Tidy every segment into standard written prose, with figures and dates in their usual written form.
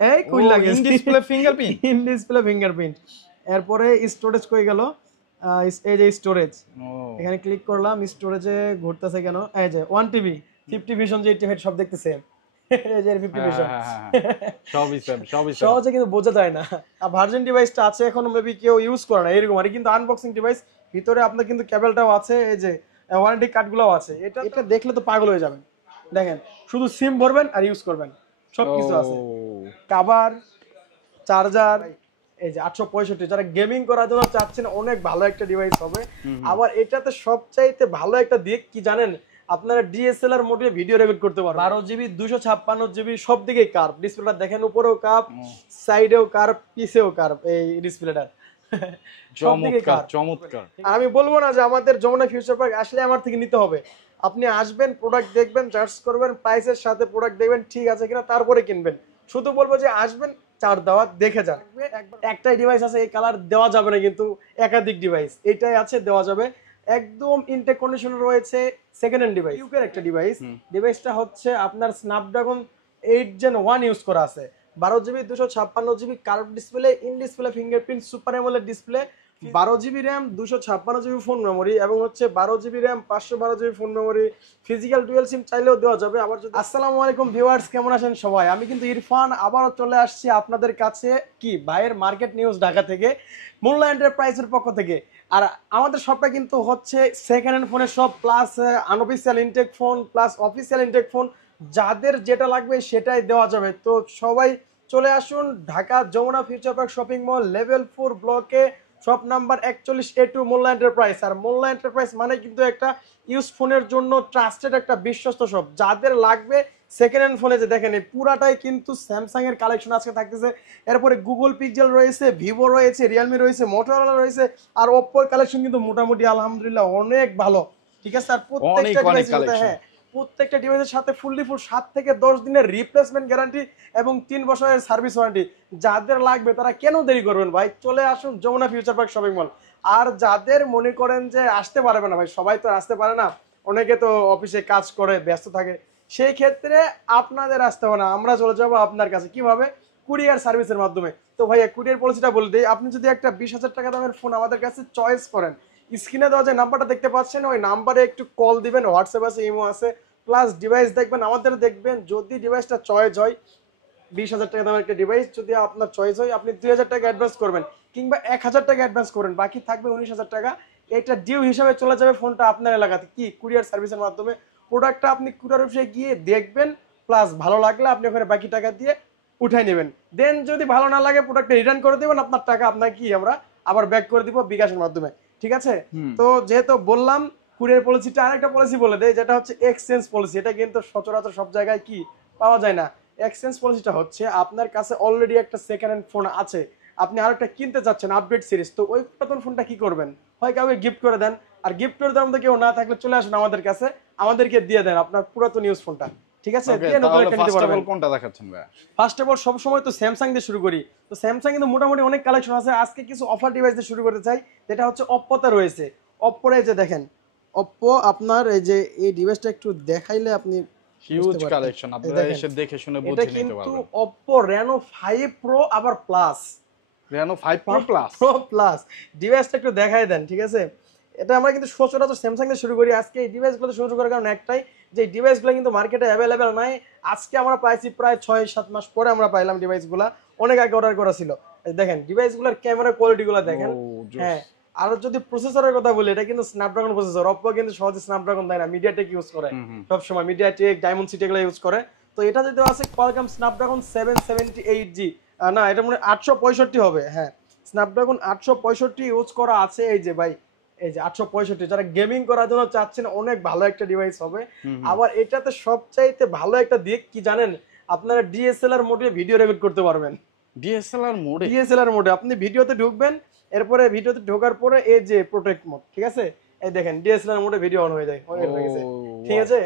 এই কই লাগে in display fingerprint, in display fingerprint. এরপরে স্টোরেজ কই গেল, এই যে স্টোরেজ, এখানে ক্লিক করলাম, স্টোরেজে ঘুরতেছে কেন, এই যে 1 টিবি 50 ভিশন যে 80 সব দেখতেছে, এই যে 50 ভিশন সবই সেম সবই সেম। সহজে কিন্তু বোঝা যায় না। আর ভার্জিন ডিভাইসটা আছে এখন মেবি কেউ ইউজ করে না এরকম, আর কিন্তু আনবক্সিং ডিভাইস, ভিতরে আপনার কিন্তু কেবলটাও আছে, এই যে ওয়ারেন্টি কার্ডগুলোও আছে। এটা এটা দেখলে তো পাগল হয়ে যাবেন। দেখেন শুধু সিম ভরবেন আর ইউজ করবেন, সবকিছু আছে, কভার, চার্জার, এই যে 865, যারা গেমিং করার জন্য চাচ্ছেন অনেক ভালো একটা ডিভাইস হবে। আবার এটাতে সবচাইতে ভালো একটা দিক কি জানেন, আপনারা ডিএসএলআর মোডে ভিডিও রেকর্ড করতে পারবেন। 12 জিবি 256 জিবি সব দিকেই কার্ভ, ডিসপ্লেটা দেখেন উপরেও কার্ভ, সাইডেও কার্ভ, পিছেও কার্ভ, এই ডিসপ্লেটা সব দিকে চমৎকার চমৎকার। আমি বলবো না যে আমাদের যমুনা ফিউচার পার্ক আসলে আমার থেকে নিতে হবে, আপনি আসবেন, প্রোডাক্ট দেখবেন, চার্জ করবেন, প্রাইসের সাথে প্রোডাক্ট দেখবেন ঠিক আছে কিনা, তারপরে কিনবেন। শুধু বলবো যে আসবেন, চার দেওয়া দেখে যান। একটাই ডিভাইস আছে এই কালার দেওয়া যাবে না, কিন্তু একাধিক ডিভাইস এটাই আছে দেওয়া যাবে। একদম ইনটেক কন্ডিশন রয়েছে, সেকেন্ড হ্যান্ড ডিভাইস, ইউকের একটা ডিভাইস। ডিভাইসটা হচ্ছে আপনার স্ন্যাপড্রাগন 8 Gen 1 ইউজ করা আছে, 12 GB 256 GB curve display, in display fingerprint, super AMOLED display, 12 GB RAM, 256 GB phone memory, এবং হচ্ছে 12 GB RAM, 512 GB phone memory, physical dual SIM চাইলেও দেওয়া যাবে। আবার যদি আসসালামু আলাইকুম ভিউয়ার্স, কেমন আছেন সবাই? আমি কিন্তু ইরফান আবারও চলে আসছি আপনাদের কাছে কি ভাইয়ের মার্কেট নিউজ ঢাকা থেকে, মোল্লা এন্টারপ্রাইজের পক্ষ থেকে। আর আমাদের শপটা কিন্তু হচ্ছে সেকেন্ড হ্যান্ড ফোনের shop, plus unofficial intact phone, plus official intact phone, যাদের যেটা লাগবে সেটাই দেওয়া যাবে। তো সবাই চলে আসুন Dhaka Jamuna future park shopping mall level 4 ব্লকে, shop number 41A2, Molla Enterprise. আর মোল্লা এন্টারপ্রাইজ মানে কিন্তু একটা ইউজ ফোনের জন্য ট্রাস্টেড একটা বিশ্বস্ত শপ। যাদের লাগবে সেকেন্ড হ্যান্ড ফোনে, যে দেখেন এই পুরাটাই কিন্তু স্যামসাং এর কালেকশন আজকে থাকতেছে, এরপরে গুগল পিক্সেল রয়েছে, ভিভো রয়েছে, রিয়েলমি রয়েছে, মোটরোলা রয়েছে, আর ওপ্পোর কালেকশন কিন্তু মোটামুটি আলহামদুলিল্লাহ অনেক ভালো, ঠিক আছে। আর প্রত্যেকটা ডিভাইসের সাথে, হ্যাঁ প্রত্যেকটা ডিভাইসের সাথে ফুললি ফুল 7 থেকে 10 দিনের রিপ্লেসমেন্ট গ্যারান্টি এবং 3 বছরের সার্ভিস ওয়ারেন্টি। যাদের লাগবে তারা কেন দেরি করবেন ভাই, চলে আসুন Jamuna future park shopping mall. আর যাদের মনে করেন যে আসতে পারবে না ভাই, সবাই তো আসতে পারে না, অনেকে তো অফিসে কাজ করে ব্যস্ত থাকে, সেই ক্ষেত্রে আপনাদের আসতে হবে না, আমরা চলে যাবো আপনার কাছে। কিভাবে? কুরিয়ার সার্ভিসের মাধ্যমে। তো ভাইয়া কুরিয়ার পলিসিটা বলে দিই, আপনি যদি একটা 20,000 টাকা দামের ফোন আমাদের কাছে চয়েস করেন, স্ক্রিনে দেওয়া যে নাম্বারটা দেখতে পাচ্ছেন ওই নাম্বারে একটু কল দিবেন, হোয়াটসঅ্যাপ আছে, ইমো আছে, প্লাস ডিভাইস দেখবেন, আমাদের দেখবেন, যদি ডিভাইসটা চয়েস হয়, 20,000 টাকা দামের একটা ডিভাইস যদি আপনার চয়েস হয়, আপনি 2,000 টাকা অ্যাডভান্স করবেন, কিংবা 1,000 টাকা অ্যাডভান্স করেন, বাকি থাকবে 19,000 টাকা। এটা ডিউ হিসাবে চলে যাবে ফোনটা আপনার এলাকাতে, কি কুরিয়ার সার্ভিসের মাধ্যমে। প্রোডাক্টটা আপনি কুরিয়ার অফিসে গিয়ে দেখবেন, প্লাস ভালো লাগলে আপনি ওখানে বাকি টাকা দিয়ে উঠাই নেবেন। দেন যদি ভালো না লাগে প্রোডাক্টটা রিটার্ন করে দেবেন, আপনার টাকা আপনার কি আমরা আবার ব্যাক করে দিব বিকাশের মাধ্যমে, ঠিক আছে। তো যেহেতু বললাম কুরিয়ার পলিসিটা, আরেকটা পলিসি বলে দেয়, যেটা হচ্ছে এক্সচেঞ্জ পলিসি। এটা কিন্তু সচরাচর সব জায়গায় কি পাওয়া যায় না। এক্সচেঞ্জ পলিসিটা হচ্ছে আপনার কাছে অলরেডি একটা সেকেন্ড হ্যান্ড ফোন আছে, আপনি আরেকটা কিনতে চাচ্ছেন আপডেট সিরিজ, তো ওই পুরাতন ফোনটা কি করবেন, হয় কাউকে গিফট করে দেন, আর গিফট করে দেওয়ার মধ্যে কেউ না থাকলে চলে আসুন আমাদের কাছে, আমাদেরকে দিয়ে দেন আপনার পুরাতন ইউজ ফোনটা, ঠিক আছে, দিয়ে নতুন একটা নিতে পারবেন। কোনটা দেখাচ্ছেন ভাই? ফার্স্ট অফ অল সব সময় তো স্যামসাং দিয়ে শুরু করি, তো স্যামসাং কিন্তু মোটামুটি অনেক কালেকশন আছে। আজকে কিছু অফার ডিভাইস দিয়ে শুরু করতে চাই, যেটা হচ্ছে অপ্পোতে রয়েছে। অপ্পোর এই যে দেখেন, অপ্পো আপনার এই যে এই ডিভাইসটা একটু দেখাইলে আপনি হিউজ কালেকশন, আপনারা এসে দেখে শুনে বুঝে নিতে পারবেন। এটা কিন্তু Oppo Reno 5 Pro আবার plus, Reno 5 Pro Plus Pro Plus ডিভাইসটা একটু দেখাই দেন, ঠিক আছে। এটা আমরা কিন্তু সচরাচর স্যামসাং দিয়ে শুরু করি, আজকে এই ডিভাইসগুলো শুরু করার কারণ একটাই, যে ডিভাইসগুলো কিন্তু মার্কেটে অ্যাভেলেবেল নাই। আজকে আমরা পাইছি প্রায় 6-7 মাস পরে আমরা পাইলাম ডিভাইসগুলো, অনেক আগে অর্ডার করা ছিল। দেখেন ডিভাইসগুলোর ক্যামেরা কোয়ালিটিগুলো দেখেন, হ্যাঁ। আর যদি প্রসেসরের কথা বলি, এটা কিন্তু স্ন্যাপড্রাগন প্রসেসর, Oppo কিন্তু সহজে স্ন্যাপড্রাগন দেয় না, মিডিয়াটেক ইউজ করে সব সময়, মিডিয়াটেক, ডায়মন্ড সিটি এগুলো ইউজ করে। তো এটা যদি আছে কোয়ালকম স্ন্যাপড্রাগন 778G, না এটা মনে 865 হবে, হ্যাঁ স্ন্যাপড্রাগন 865 ইউজ করা আছে। এই যে ভাই, এই যে 865, যারা গেমিং করার জন্য চাচ্ছেন অনেক ভালো একটা ডিভাইস হবে। আবার এটাতে সবচাইতে ভালো একটা দিক কি জানেন, আপনারা ডিএসএলআর মোডে ভিডিও রেকর্ড করতে পারবেন। ডিএসএলআর মোডে আপনি ভিডিওতে ঢুকবেন, এরপরে ভিডিওতে ঢোকার পরে এই যে প্রোটেক্ট মোড, ঠিক আছে, এই দেখেন ডিএসএলআর মোডে ভিডিও অন হয়ে যায়, হয়ে গেছে, ঠিক আছে।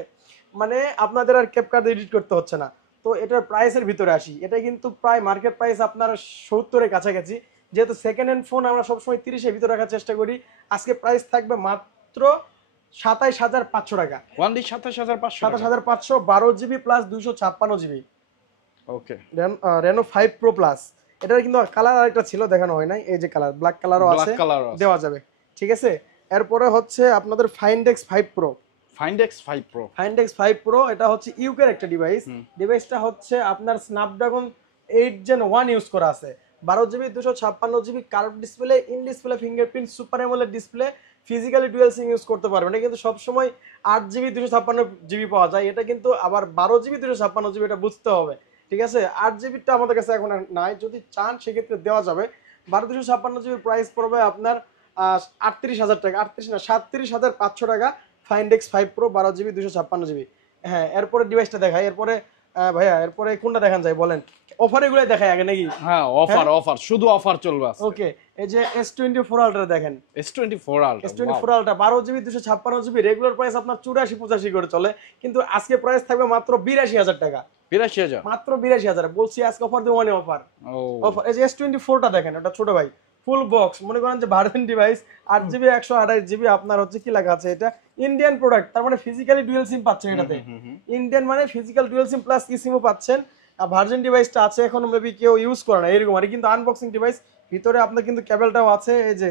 মানে আপনাদের আর ক্যাপকাট এডিট করতে হচ্ছে না। তো এটার প্রাইসের ভিতরে আসি, এটা কিন্তু প্রায় মার্কেট প্রাইস আপনার 70-এর কাছাকাছি। যেহেতু সেকেন্ড হ্যান্ড ফোন আমরা সবসময় 30-এর ভিতরে রাখার চেষ্টা করি, আজকে প্রাইস থাকবে মাত্র 27,500 টাকা। 27,500, 27,500, 12 জিবি প্লাস 256 জিবি, ওকে রেনো 5 প্রো প্লাস। এটার কিন্তু কালার আরেকটা ছিল, দেখানো হয় নাই, এই যে কালার, ব্ল্যাক কালারও আছে, দেওয়া যাবে, ঠিক আছে। এরপরে হচ্ছে আপনাদের Find X 5 pro. Find X 5 pro, Find X 5 pro এটা হচ্ছে ইউকের একটা ডিভাইস। ডিভাইসটা হচ্ছে আপনার স্ন্যাপড্রাগন 8 জেন 1 ইউজ করা আছে, 12GB 256GB curve display, in display fingerprint, super AMOLED display, physically dual SIM use করতে পারবেন। এটা কিন্তু সবসময় 8GB 256GB পাওয়া যায়, এটা কিন্তু আবার 12GB 256GB, এটা বুঝতে হবে, ঠিক আছে। 8GBটা আমাদের কাছে এখন আর নাই, যদি চান সেক্ষেত্রে দেওয়া যাবে। 12/256GB প্রাইস পড়বে আপনার 38,000 টাকা, 38 না 37,500 টাকা। Find X 5 pro 12GB 256GB। হ্যাঁ, এরপরে ডিভাইসটা দেখাই, এরপরে ভাইয়া এরপরে কোনটা দেখান যায় বলেন? অফার এগুলাই দেখাই আগে নাকি? হ্যাঁ অফার, শুধু অফার চলবে আজকে। ওকে, এই যে S24 আলট্রা দেখেন, S24 ultra, S24 ultra 12GB 256GB, regular price আপনার 84-85 করে চলে, কিন্তু আজকে প্রাইস থাকবে মাত্র 82,000 টাকা। 82,000 মাত্র 82,000 বলছি আজকে অফার দিব, মানে অফার। অফার এই যে S24টা দেখেন, এটা ছোট ভাই, ফুল বক্স, মনে করেন যে ভার্জিন ডিভাইস, 8GB 128GB, আপনার হচ্ছে কি লেখা আছে, এটা ইন্ডিয়ান প্রোডাক্ট, তার মানে ফিজিক্যালি ডুয়াল সিম পাচ্ছেন এটাতে। ইন্ডিয়ান মানে ফিজিক্যাল ডুয়াল সিম প্লাস ই সিমও পাচ্ছেন। ভার্জিন ডিভাইসটা আছে, এখন মেবি কেউ ইউজ করে না এরকম, আর কিন্তু আনবক্সিং ডিভাইস, ভিতরে আপনার কিন্তু কেবলটাও আছে, এই যে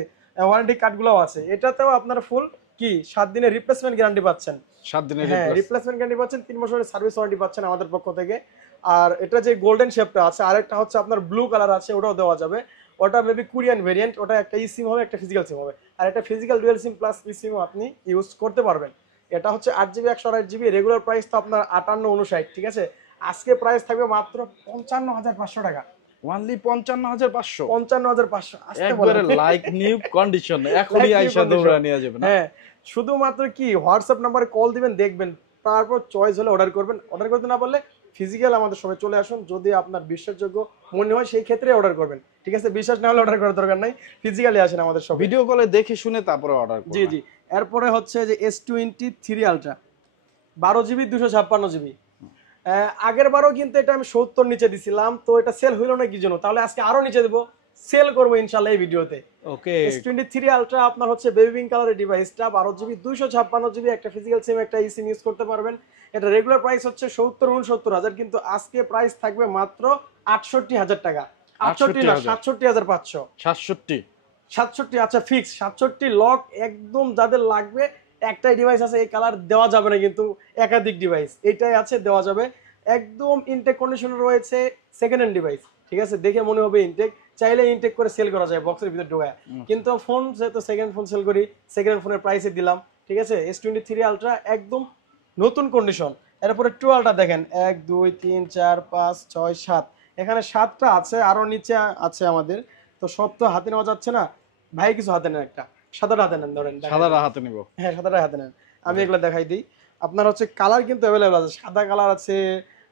ওয়ারেন্টি কার্ডগুলোও আছে। এটাতেও আপনার ফুল কি 7 দিনের রিপ্লেসমেন্ট গ্যারান্টি পাচ্ছেন। 7 দিনের রিপ্লেসমেন্ট গ্যারান্টি পাচ্ছেন, 3 বছরের সার্ভিস ওয়ারেন্টি পাচ্ছেন আমাদের পক্ষ থেকে। আর এটা যে গোল্ডেন শেপটা আছে, আরেকটা হচ্ছে আপনার ব্লু কালার আছে, ওটাও দেওয়া যাবে। ওটা মেবি কোরিয়ান ভেরিয়েন্ট, ওটা একটা ই সিম হবে, একটা ফিজিক্যাল সিম হবে, আর একটা ফিজিক্যাল ডুয়াল সিম প্লাস ই সিমও আপনি ইউজ করতে পারবেন। এটা হচ্ছে 8GB 128GB, রেগুলার প্রাইস তো আপনার 58-59, ঠিক আছে। আজকে প্রাইস থাকবে মাত্র 55,500 টাকা। অনলি 55,500, 55,500 আসতে বলে, একবারে লাইক নিউ কন্ডিশন, এখনই আইসা দৌড়া নিয়ে যাবেন। হ্যাঁ, শুধুমাত্র কি হোয়াটসঅ্যাপ নাম্বারে কল দিবেন, দেখবেন, তারপর চয়েস হলে অর্ডার করবেন। অর্ডার করতে না পারলে ফিজিক্যাল আমাদের সবাই চলে আসুন, যদি আপনার বিশ্বাসযোগ্য মনে হয় সেই ক্ষেত্রে অর্ডার করবেন, ঠিক আছে। বিশ্বাস না হলে অর্ডার করার দরকার নাই, ফিজিক্যালি আসেন আমাদের সব, ভিডিও কলে দেখে শুনে তারপরে অর্ডার করবেন। জি জি। এরপরে হচ্ছে যে S23 আলট্রা 12GB 256GB। আগের বারও কিন্তু এটা আমি 70 নিচে দিছিলাম, তো এটা সেল হইলো না কি জন্য, তাহলে আজকে আরো নিচে দেবো, সেল করবো ইনশাআল্লাহ এই ভিডিওতে। ওকে, S23 আলট্রা আপনার হচ্ছে বেবি পিঙ্ক কালারের ডিভাইসটা, 12GB 256GB, একটা ফিজিক্যাল সিম, একটা ই সিম ইউজ করতে পারবেন। এটা রেগুলার প্রাইস হচ্ছে 70-69,000, কিন্তু আজকে প্রাইস থাকবে মাত্র 68,000 টাকা। 68 না 67,500। 67, আচ্ছা ফিক্স 67 লক একদম। যাদের লাগবে, একটাই ডিভাইস আছে এই কালার, দেওয়া যাবে না কিন্তু একাধিক ডিভাইস, এইটাই আছে, দেওয়া যাবে একদম। ইনটেক কন্ডিশনে রয়েছে, সেকেন্ড হ্যান্ড ডিভাইস, ঠিক আছে, দেখে মনে হবে ইনটেক, চাইলে ইনটেক করে সেল করা যায় বক্সের ভিতর ঢোকায়, কিন্তু ফোন যেহেতু সেকেন্ড ফোন সেল করি, সেকেন্ড ফোনের প্রাইসে দিলাম, ঠিক আছে। S23 আলট্রা একদম নতুন কন্ডিশন। এরপরে 12টা দেখেন, 1 2 3 4 5 6 7, এখানে 7টা আছে, আরো নিচে আছে আমাদের, তো সব তো হাতে নেওয়া যাচ্ছে না ভাই, কিছু হাতে নেন, একটা সাদাটা হাতে নেন, ধরেন সাদাটা হাতে নিব। হ্যাঁ, সাদাটা হাতে নেন, আমি এগুলো দেখাই দিই। আপনার হচ্ছে কালার কিন্তু অ্যাভেলেবেল আছে, সাদা কালার আছে,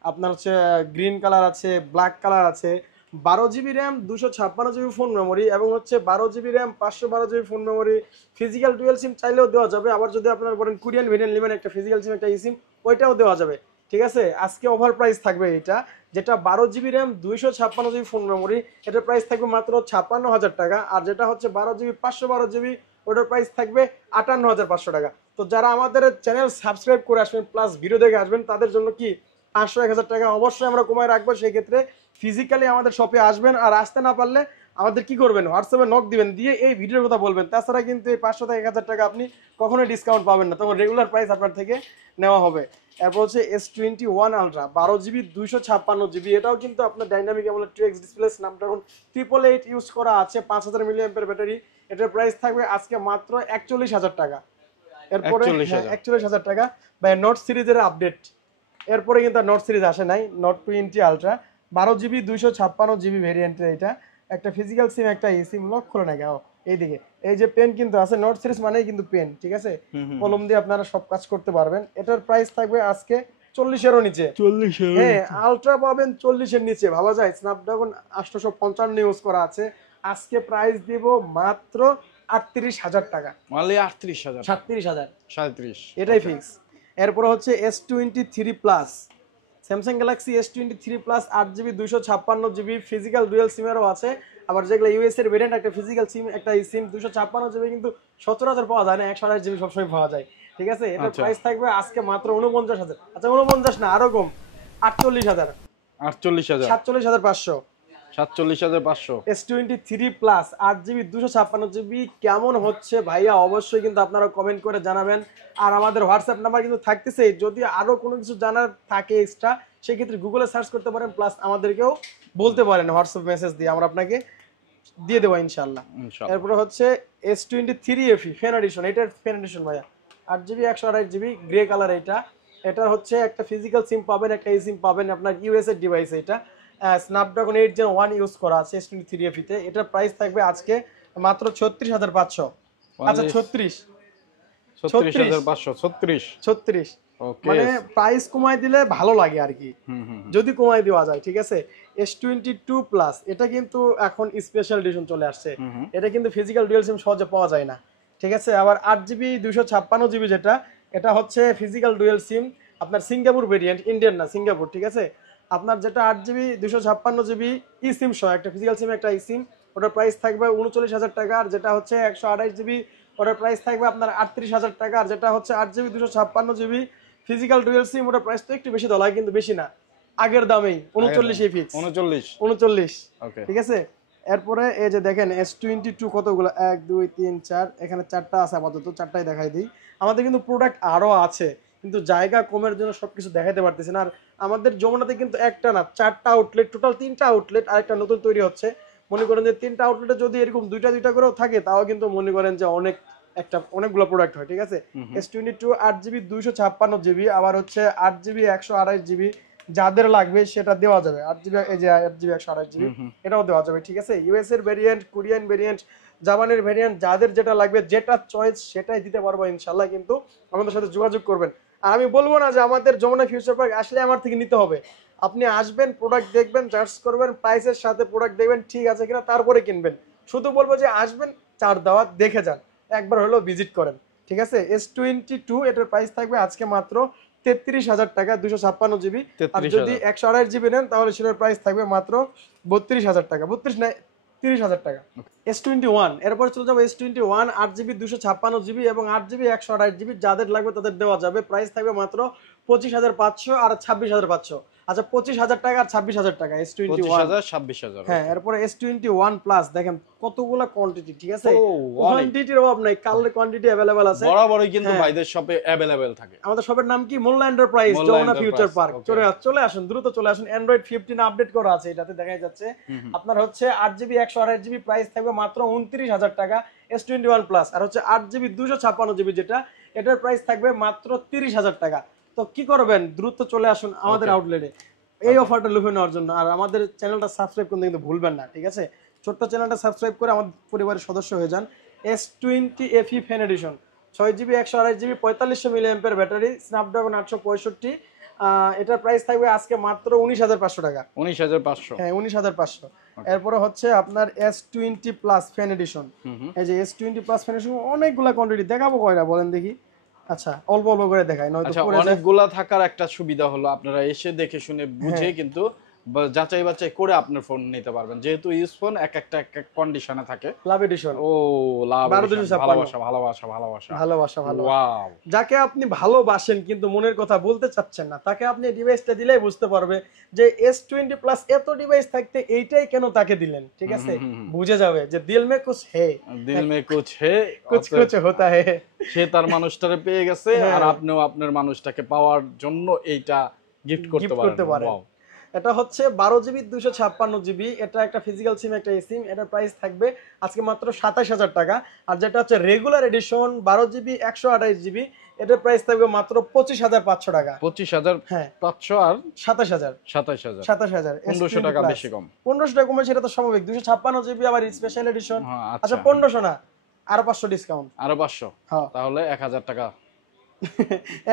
আপনার হচ্ছে গ্রিন কালার আছে, ব্ল্যাক কালার আছে। 12GB RAM, 256GB phone memory, এবং হচ্ছে 12GB RAM, 512GB phone memory, physical dual SIM চাইলেও দেওয়া যাবে। আবার যদি আপনার বলেন কোরিয়ান ভেরিয়েন্ট নেবেন, একটা ফিজিক্যাল সিম, একটা ই সিম, ওইটাও দেওয়া যাবে, ঠিক আছে। আজকে ওভার প্রাইস থাকবে এটা, যেটা 12GB RAM, 256GB phone memory, এটার প্রাইস থাকবে মাত্র 56,000 টাকা। আর যেটা হচ্ছে 12GB 512GB, ওটার প্রাইস থাকবে 58,500 টাকা। তো যারা আমাদের চ্যানেল সাবস্ক্রাইব করে আসবেন প্লাস ভিডিও দেখে আসবেন, তাদের জন্য কি 500-1000 টাকা অবশ্যই আমরা কমায় রাখবো। সেই ক্ষেত্রে ফিজিক্যালি আমাদের শপে আসবেন, আর আসতে না পারলে আমাদের কি করবেন, হোয়াটসঅ্যাপে নক দিবেন, দিয়ে এই ভিডিওর কথা বলবেন। তাছাড়া কিন্তু এই 500-1000 টাকা আপনি কখনোই ডিসকাউন্ট পাবেন না, তখন রেগুলার প্রাইস আপনার থেকে নেওয়া হবে। এরপর হচ্ছে S21 আলট্রা 12GB 256GB, এটাও কিন্তু আপনার dynamic AMOLED 2X display, Snapdragon 888 use করা আছে, 5000 mAh ব্যাটারি। এটার প্রাইস থাকবে আজকে মাত্র 41,000 টাকা। এরপরে 41,000 টাকা। ভাই নোট সিরিজের আপডেট, এরপরে কিন্তু নোট সিরিজ আসে নাই, নোট 20 আলট্রা 12GB 256GB ভেরিয়েন্টের, এটা একটা ফিজিক্যাল সিম, একটা ই সিম, লক করে না গাও এইদিকে, এই যে পেন কিন্তু আছে, নোট সিরিজ মানেই কিন্তু পেন, ঠিক আছে, কলম দিয়ে আপনারা সব কাজ করতে পারবেন। এটার প্রাইস থাকবে আজকে 40-এরও নিচে। 40, হ্যাঁ, আলট্রা পাবেন 40-এর নিচে, ভাবা যায়, স্ন্যাপড্রাগন 855 ইউজ করা আছে। আজকে প্রাইস দিব মাত্র 38,000 টাকা। অনলি 38,000, 37,000, 37, এটাই ফিক্স। এরপর হচ্ছে S23 plus, Samsung Galaxy S23 plus, 8GB 256GB, physical dual সিমেরও আছে। আবার যেগুলো ইউএস এর ভেরিয়েন্ট, একটা ফিজিক্যাল সিম, একটা ই সিম, 256GB কিন্তু সচরাচর পাওয়া যায় না, 128GB সবসময় পাওয়া যায়, ঠিক আছে। এটার প্রাইস থাকবে আজকে মাত্র 49,000, আচ্ছা 49 না, আরো কম, 48,000। 48,000 47,500 47,500 S23 প্লাস 8GB 256GB কেমন হচ্ছে ভাইয়া অবশ্যই কিন্তু আপনারা কমেন্ট করে জানাবেন। আর আমাদের হোয়াটসঅ্যাপ নাম্বার কিন্তু থাকতেছে, যদি আরো কোনো কিছু জানার থাকে এক্সট্রা সেক্ষেত্রে গুগলে সার্চ করতে পারেন, প্লাস আমাদেরকেও বলতে পারেন হোয়াটসঅ্যাপ মেসেজ দিয়ে, আমরা আপনাকে দিয়ে দেবো ইনশাল্লাহ। এরপরে হচ্ছে S23 FE ফ্যান এডিশন, এটার ফ্যান এডিশন ভাইয়া 8GB 128GB গ্রে কালার। এটা হচ্ছে একটা ফিজিক্যাল সিম পাবেন, একটা এই সিম পাবেন আপনার ইউএস এর ডিভাইস। এটা স্ন্যাপড্রাগন 8 Gen 1 ইউজ করা আছে S23 FE তে। এটার প্রাইস থাকবে আজকে মাত্র 36,500। আচ্ছা 36 মানে প্রাইস কমাই দিলে ভালো লাগে আর কি, যদি কমাই দেওয়া যায়, ঠিক আছে। S22 প্লাস এটা কিন্তু এখন স্পেশাল এডিশন চলে আসছে, এটা কিন্তু ফিজিক্যাল ডুয়াল সিম সহজে পাওয়া যায় না, ঠিক আছে। আবার 8GB 256GB যেটা, এটা হচ্ছে ফিজিক্যাল ডুয়াল সিম আপনার সিঙ্গাপুর ভেরিয়েন্ট, ইন্ডিয়ান না সিঙ্গাপুর, ঠিক আছে। আপনার যেটা 8GB 256GB ই সিম সহ একটা ফিজিক্যাল সিম একটা ই সিম, ওটার প্রাইস থাকবে 39,000 টাকা। আর যেটা হচ্ছে 128GB ওটার প্রাইস থাকবে আপনার 38,000 টাকা। আর যেটা হচ্ছে 8GB 256GB ফিজিক্যাল ডুয়াল সিম ওটার প্রাইস তো একটু বেশি ধরা, কিন্তু বেশি না, আগের দামেই 39 ফিক্স 39, ঠিক আছে। এরপরে এই যে দেখেন S22 কতগুলো, 1 2 3 4, এখানে 4টা আছে আপাতত, 4টাই দেখাই দিই। আমাদের কিন্তু প্রোডাক্ট আরো আছে, কিন্তু জায়গা কমের জন্য সবকিছু দেখাতে পারতেছি না। আর আমাদের যমুনাতে কিন্তু একটা না 4টা আউটলেট, টোটাল 3টা আউটলেট, আর একটা নতুন তৈরি হচ্ছে। মনে করেন যে 3টা আউটলেটে যদি এরকম দুইটা করেও থাকে, তাও কিন্তু মনে করেন যে অনেকগুলো প্রোডাক্ট হয়, ঠিক আছে। S22 8GB 256GB, আবার হচ্ছে 8GB 128GB, যাদের লাগবে সেটা দেওয়া যাবে। 8GB এই যে 8GB 128GB এটাও দেওয়া যাবে, ঠিক আছে। ইউএস এর ভেরিয়েন্ট, কোরিয়ান ভেরিয়েন্ট, জাপানের ভেরিয়েন্ট, যাদের যেটা লাগবে, যেটা চয়েস সেটাই দিতে পারবো ইনশাল্লাহ। কিন্তু আমাদের সাথে যোগাযোগ করবেন। আর আমি বলবো না যে আমাদের যমুনা ফিউচার পার্ক আসলে আমার থেকে নিতে হবে। আপনি আসবেন, প্রোডাক্ট দেখবেন, চার্জ করবেন, প্রাইসের সাথে প্রোডাক্ট দেখবেন ঠিক আছে কিনা, তারপরে কিনবেন। শুধু বলবো যে আসবেন, চার দাওয়াত দেখে যান, একবার হলেও ভিজিট করেন, ঠিক আছে। S22 এটার প্রাইস থাকবে আজকে মাত্র 33,000 টাকা 256GB। আর যদি 128GB নেন তাহলে সেটার প্রাইস থাকবে মাত্র 32,000 টাকা, 32 না 30,000 টাকা। S21 এরপর চলে যাবো S21 8GB 256GB এবং 8GB 128GB, যাদের লাগবে তাদের দেওয়া যাবে। প্রাইস থাকবে মাত্র 25,500 আর 26,500। আচ্ছা 25,000 টাকা আর 26,000 টাকা S21, 26,000। হ্যাঁ। এরপরে S21 প্লাস দেখেন কতগুলা কোয়ান্টিটি, ঠিক আছে। কোয়ান্টিটির অভাব নাই, কালার কোয়ান্টিটি अवेलेबल আছে বরাবরই কিন্তু ভাইদের শপে अवेलेबल থাকে। আমাদের শপের নাম কি? মোল্লা এন্টারপ্রাইজ, যমুনা ফিউচার পার্ক। চলে আসুন, দ্রুত চলে আসুন। অ্যান্ড্রয়েড 15 আপডেট করা আছে, এটাতে দেখা যাচ্ছে। আপনার হচ্ছে 8GB 128GB, প্রাইস থাকবে মাত্র 29,000 টাকা S21 প্লাস। আর হচ্ছে 8GB 256GB যেটা, এটার প্রাইস থাকবে মাত্র 30,000 টাকা। তো কি করবেন, দ্রুত চলে আসুন আমাদের আউটলেটে এই অফারটা লুফে নেওয়ার জন্য। আর আমাদের চ্যানেলটা সাবস্ক্রাইব করতে কিন্তু ভুলবেন না, ঠিক আছে। ছোট্ট চ্যানেলটা সাবস্ক্রাইব করে আমাদের পরিবারের সদস্য হয়ে যান। S20 FE fan addition 6GB 128GB 4500 mAh battery, Snapdragon 865। এটার প্রাইস থাকবে আজকে মাত্র 19,500 টাকা। 19,500, হ্যাঁ 19,500। এরপরে হচ্ছে আপনার S20 প্লাস ফ্যান এডিশন। এই যে S20 প্লাস ফ্যান এডিশন অনেকগুলা কোয়ান্টিটি, দেখাবো কয়টা বলেন দেখি। আচ্ছা অল্প অল্প করে দেখাই, নয়তো আচ্ছা অনেকগুলা থাকার একটা সুবিধা হলো আপনারা এসে দেখে শুনে বুঝে কিন্তু যাচাই বাছাই করে আপনার ফোন নিতে পারবেন, যেহেতু ইউজ ফোন এক কন্ডিশনে থাকে। লাভ এডিশন, ও লাভ, ভালোবাসা ভালোবাসা ভালোবাসা ভালোবাসা ভালো। ওয়াও, যাকে আপনি ভালোবাসেন কিন্তু মনের কথা বলতে চাচ্ছেন না, তাকে আপনি ডিভাইসটা দিলেই বুঝতে পারবে যে S20 প্লাস এত ডিভাইস থাকতে এইটাই কেন তাকে দিলেন, ঠিক আছে। বুঝে যাবে যে দিল মে কুছ হে, দিল মে কুছ হে, কুছ কুছ হোতা হে। সে তার মানুষটারে পেয়ে গেছে, আর আপনিও আপনার মানুষটাকে পাওয়ার জন্য এইটা গিফট করতে পারেন। এটা হচ্ছে 12GB 256GB, এটা একটা ফিজিক্যাল সিম একটা সিম। এটার প্রাইস থাকবে আজকে মাত্র 27,000 টাকা। আর যেটা হচ্ছে রেগুলার এডিশন 12GB 128GB, এটার প্রাইস থাকবে মাত্র 25,500 টাকা। 25,500 আর 27,000, 27,000 1500 টাকা বেশি কম। 1500 টাকা কমে, সেটা তো স্বাভাবিক। 256GB আবার স্পেশাল এডিশন। আচ্ছা 1500 না, আরো 500 ডিসকাউন্ট, আরো 500, তাহলে 1000 টাকা।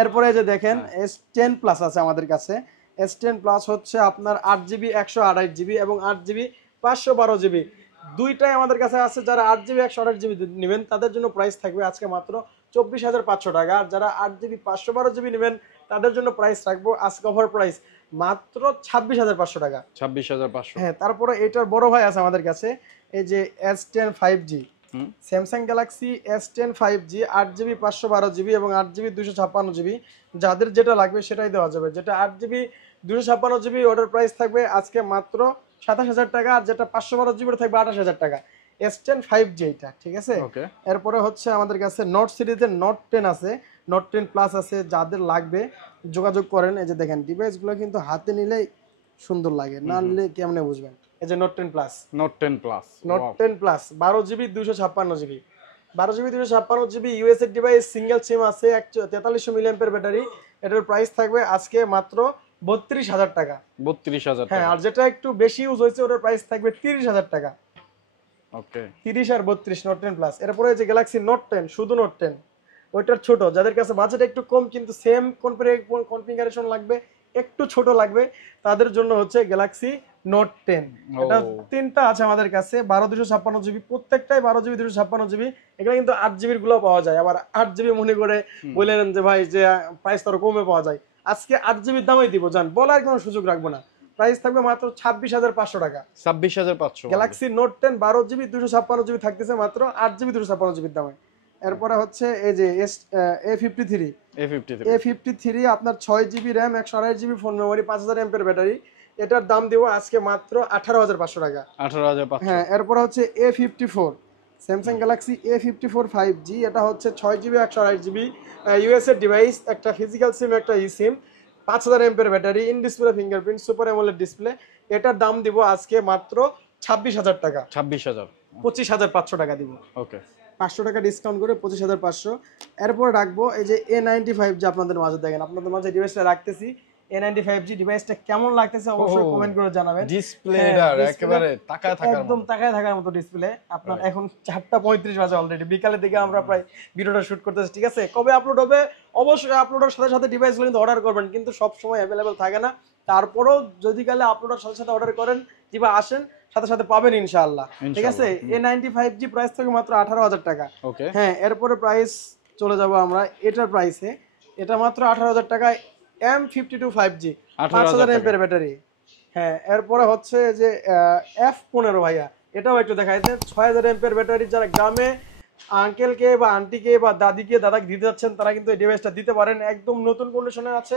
এরপরে যে দেখেন S10 প্লাস আছে আমাদের কাছে। S10 প্লাস হচ্ছে আপনার 8GB 128GB এবং 8GB 512GB, দুইটাই আমাদের কাছে আছে। যারা 8GB 128GB নেবেন তাদের জন্য প্রাইস থাকবে আজকে মাত্র 24,500 টাকা। আর যারা 8GB 512GB নেবেন তাদের জন্য প্রাইস রাখবো আজকে অফার প্রাইস মাত্র 26,500 টাকা। 26,500, হ্যাঁ। তারপরে এটার বড় ভাই আছে আমাদের কাছে, এই যে S10 5G, Samsung Galaxy S10 5G 8GB 512GB এবং 8GB 256GB, যাদের যেটা লাগবে সেটাই দেওয়া যাবে। যেটা 8GB 256 জিবি ওটার প্রাইস থাকবে আজকে মাত্র 27,000 টাকা, আর যেটা 512 জিবি থাকবে 28,000 টাকা। S10 5G এটা, ঠিক আছে। ওকে, এরপরে হচ্ছে আমাদের কাছে নোট সিরিজের নোট 10 আছে, নোট 10 প্লাস আছে, যাদের লাগবে যোগাযোগ করেন। এই যে দেখেন ডিভাইসগুলো কিন্তু হাতে নিলেই সুন্দর লাগে, না নিলে কেমনে বুঝবেন। এই যে note 10 plus, note 10 plus, note 10 plus 12 GB 256 GB, 12 GB 256 GB USA device, single SIM আছে, 4300 মিলিঅ্যাম্পিয়ার ব্যাটারি। এটার প্রাইস থাকবে আজকে মাত্র 32,000 টাকা। 32,000 হ্যাঁ, টাকা। আর যেটা একটু বেশি ইউজ হয়েছে ওটার প্রাইস থাকবে 30,000 টাকা। ওকে, 30 আর 32 নোট 10 প্লাস। এরপরে যে গ্যালাক্সি নোট 10, শুধু নোট 10, ওইটার ছোট, যাদের কাছে বাজেট একটু কম কিন্তু সেম কনফিগারেশন লাগবে, একটু ছোট লাগবে, তাদের জন্য হচ্ছে গ্যালাক্সি নোট 10। এটা তিনটা আছে আমাদের কাছে, 12 256 জিবি, প্রত্যেকটাই 12 জিবি 256 জিবি। এগুলো কিন্তু 8 জিবির গুলো পাওয়া যায়, আবার 8 জিবি মনে করে বললেন যে ভাই যে প্রাইস তো কমে পাওয়া যায়, আজকে 8 জিবির দামই দিব, জান বলার কোনো সুযোগ রাখবো না। প্রাইস থাকবে মাত্র 26,500 টাকা। 26,500। গ্যালাক্সি নোট 10 12 জিবি 256 জিবি থাকতেছে মাত্র 8 জিবি 256 জিবির দামে। এরপরে হচ্ছে এই যে A53, A53 আপনার 6 GB RAM, 128 GB phone memory, 5000 এমপের ব্যাটারি। এটার দাম দিব আজকে মাত্র 18,500 টাকা। 18,500। হ্যাঁ, এরপর হচ্ছে A54, Samsung Galaxy A54 5G। এটা হচ্ছে 6 জিবি 128 জিবি ইউএসএ ডিভাইস, একটা ফিজিক্যাল সিম, একটা ই সিম, 5000 এমপের battery, in display fingerprint, super AMOLED display. এটার দাম দিব আজকে মাত্র 26,000 টাকা। 26,000, 25,500 টাকা দিব। ওকে, 500 টাকা ডিসকাউন্ট করে 25,500। এরপর রাখবো এই যে A95, যে আপনাদের মাঝে দেখেন, আপনাদের মাঝে ডিভাইসটা রাখতেছি। A95G ডিভাইসটা কেমন লাগতেছে অবশ্যই কমেন্ট করে জানাবেন। ডিসপ্লেটা একেবারে তাকায় থাকার একদম তাকায় থাকার মতো ডিসপ্লে। আপনার এখন 4:35 বাজে অলরেডি, বিকালের দিকে আমরা প্রায় ভিডিওটা শুট করতেছি, ঠিক আছে। কবে আপলোড হবে? অবশ্যই আপলোডের সাথে সাথে ডিভাইসগুলো কিন্তু অর্ডার করবেন, কিন্তু সব সময় অ্যাভেলেবল থাকে না। তারপরেও যদি কালে আপলোডের সাথে সাথে অর্ডার করেন কিংবা আসেন, সাথে সাথে পাবেন ইনশাআল্লাহ, ঠিক আছে। A95G প্রাইস থাকে মাত্র 18,000 টাকা। ওকে, হ্যাঁ, এরপরে প্রাইস চলে যাব আমরা এটার প্রাইসে। এটা মাত্র 18,000 টাকায় M52 5G, 5000 এমপের ব্যাটারি। হ্যাঁ, এরপরে হচ্ছে যে F15 ভাইয়া, এটাও একটু দেখাইছে, 6000 এমপের ব্যাটারি। যারা গ্রামে আঙ্কেলকে বা আন্টিকে বা দাদিকে দাদাকে দিতে যাচ্ছেন, তারা কিন্তু এই ডিভাইসটা দিতে পারেন, একদম নতুন কন্ডিশনে আছে।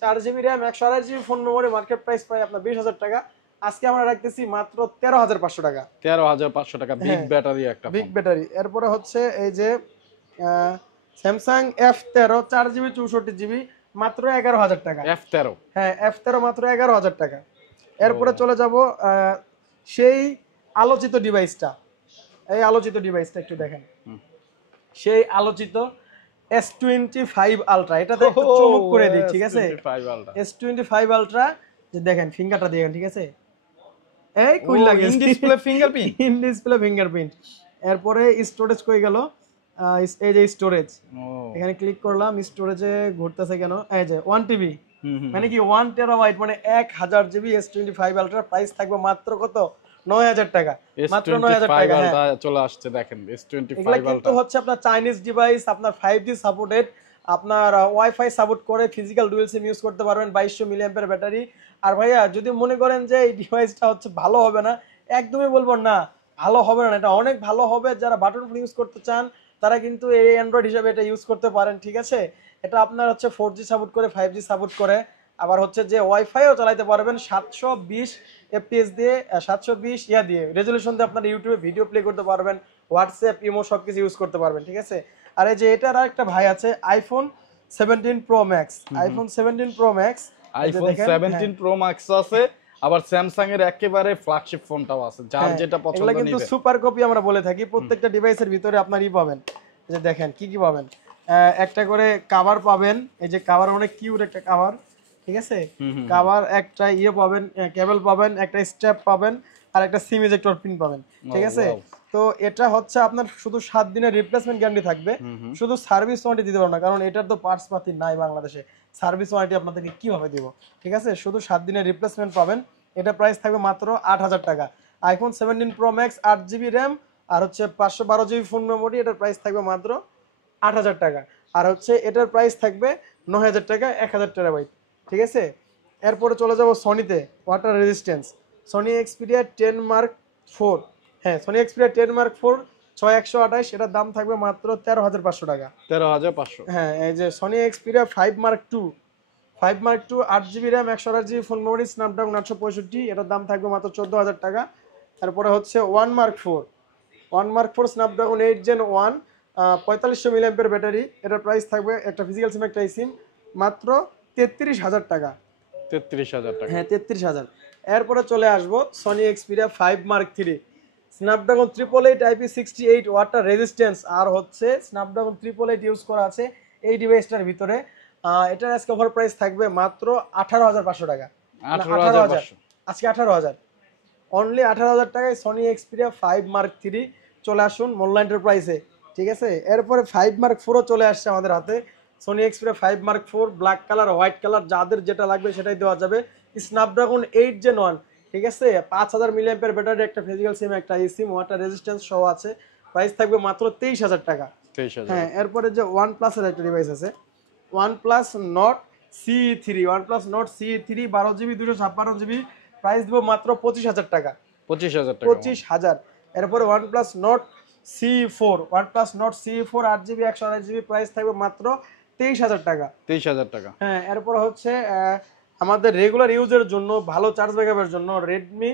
4 GB RAM, 128 GB phone memory, market price প্রায় আপনার 20,000 টাকা। আজকে আমরা রাখতেছি মাত্র 13,500 টাকা। 13,500 টাকা, বিগ ব্যাটারি একটা বিগ ব্যাটারি। এরপরে হচ্ছে এই যে স্যামসাং F13 4 জিবি 64 জিবি, মাত্র 11,000 টাকা। F13, হ্যাঁ, F13 মাত্র 11,000 টাকা। এরপরে চলে যাব সেই আলোচিত ডিভাইসটা, এই আলোচিত ডিভাইসটা একটু দেখেন, সেই আলোচিত S25 আলট্রা। এটাতে একটু চমক করে দিই, ঠিক আছে। S25 আলট্রা, যে দেখেন ফিঙ্গারটা দেখেন, ঠিক আছে, এই কই লাগে in display fingerprint, in display fingerprint. এরপরে স্টোরেজ কই গেল? এই যে স্টোরেজ, এখানে ক্লিক করলাম, স্টোরেজে ঘুরতেছে কেন? এই যে 1 TB, মানে কি 1 টেরাবাইট, মানে 1000 জিবি। S25 আলট্রা প্রাইস থাকবে মাত্র কত? 9,000 টাকা, মাত্র 9,000 টাকা। হ্যাঁ, চলে আসছে দেখেন S25 এগুলা কিন্তু হচ্ছে আপনার চাইনিজ ডিভাইস, আপনার 5G সাপোর্টেড, আপনার ওয়াইফাই সাপোর্ট করে, ফিজিক্যাল ডুয়াল সিম ইউজ করতে পারবেন, 2200 মিলিঅ্যাম্পিয়ার ব্যাটারি। আর ভাইয়া যদি মনে করেন যে এই ডিভাইসটা হচ্ছে ভালো হবে না, একদমই বলবো না, ভালো হবে না, এটা অনেক ভালো হবে। যারা বাটন ফোন ইউজ করতে চান তারা কিন্তু এই অ্যান্ড্রয়েড হিসেবে এটা ইউজ করতে পারেন, ঠিক আছে। এটা আপনার হচ্ছে 4G সাপোর্ট করে, 5G সাপোর্ট করে, আবার হচ্ছে যে ওয়াইফাইও চালাতে পারবেন 720 FPS দিয়ে, 720 দিয়ে রেজলিউশন দিয়ে আপনার ইউটিউবে ভিডিও প্লে করতে পারবেন, হোয়াটসঅ্যাপ, ইমো সবকিছু ইউজ করতে পারবেন, ঠিক আছে। আর এই যে এটার আরেকটা ভাই আছে, iPhone 17 pro max, iPhone 17 pro max, iPhone 17 pro max আছে, আবার স্যামসাং এর একেবারে ফ্ল্যাগশিপ ফোনটাও আছে, যার যেটা পছন্দ এগুলা কিন্তু সুপার কপি আমরা বলে থাকি। প্রত্যেকটা ডিভাইসের ভিতরে আপনার পাবেন, এই যে দেখেন কি কি পাবেন। একটা করে কভার পাবেন, এই যে কভার অনেক কিউট একটা কভার, ঠিক আছে। কভার একটা পাবেন, কেবল পাবেন, একটা স্ট্র্যাপ পাবেন, আর একটা সিম ইজেক্টর পিন পাবেন, ঠিক আছে। তো এটা হচ্ছে আপনার শুধু 7 দিনের রিপ্লেসমেন্ট গ্যারান্টি থাকবে, শুধু সার্ভিস ওয়ারেন্টি দিতে পারবো না, কারণ এটার তো পার্টস পাতি নাই বাংলাদেশে, সার্ভিস ওয়ারেন্টি আপনাদেরকে কিভাবে দিব, ঠিক আছে। শুধু 7 দিনের রিপ্লেসমেন্ট পাবেন। এটা প্রাইস থাকবে মাত্র 8,000 টাকা। IPhone 17 pro max, 8 GB RAM, আর হচ্ছে 512 জিবি ফোন মেমোরি, এটার প্রাইস থাকবে মাত্র 8,000 টাকা। আর হচ্ছে এটার প্রাইস থাকবে 9,000 টাকা, 1000 টেরাবাইট, ঠিক আছে। এরপরে চলে যাব সনিতে, water resistance, Sony Xperia 10 mark 4। হ্যাঁ, সনি এক্সপিরিয়া 10 মার্ক 4 6128, এটার দাম থাকবে মাত্র 13,500 টাকা। 13,500। হ্যাঁ, এই যে Sony Xperia 5 mark 2, 5 mark 2 8GB RAM 128GB phone memory Snapdragon 865, এটার দাম থাকবে মাত্র 14000 টাকা। তারপরে হচ্ছে 1 mark 4, 1 mark 4 Snapdragon 8 Gen 1 4500 milliampere battery, এটার প্রাইস থাকবে একটা ফিজিক্যাল সিম একটা সিম মাত্র 33000 টাকা। 33000 টাকা, হ্যাঁ 33000। এরপরে চলে আসবো Sony Xperia 5 mark 3 Snapdragon 888 IP68 water resistance, আর হচ্ছে স্ন্যাপড্রাগন 888 ইউজ করা আছে এই ডিভাইসটার ভিতরে। এটার আজকে অফার প্রাইস থাকবে মাত্র 18500 টাকা। 18500 আজকে 18000, অনলি 18000 টাকায় সনি এক্সপিরিয়া 5 মার্ক 3 চলে আসুন মোল্লা এন্টারপ্রাইজে, ঠিক আছে। এরপরে 5 মার্ক 4ও চলে আসছে আমাদের হাতে, Sony Xperia 5 mark 4 black colour white colour, যাদের যেটা লাগবে সেটাই দেওয়া যাবে। স্ন্যাপড্রাগন 8 Gen 1, ঠিক আছে, 5000 মিলিঅ্যাম্পিয়ার ব্যাটারি, একটা ফিজিক্যাল সিম একটা সিম ওয়াটার রেজিস্ট্যান্স সহ আছে, প্রাইস থাকবে মাত্র 23000 টাকা। 23000। হ্যাঁ এরপরে যে OnePlus এর একটা ডিভাইস আছে, OnePlus Nord CE3, OnePlus Nord CE3 12GB 256GB, price দেবো মাত্র 25000 টাকা। 25000 টাকা, 25000। এরপরে OnePlus Nord CE4, OnePlus Nord CE4 8GB 128GB, price থাকবে মাত্র 23000 টাকা। 23000 টাকা। হ্যাঁ এরপর হচ্ছে আমাদের রেগুলার ইউজের জন্য ভালো চার্জ ব্যাকআপের জন্য Redmi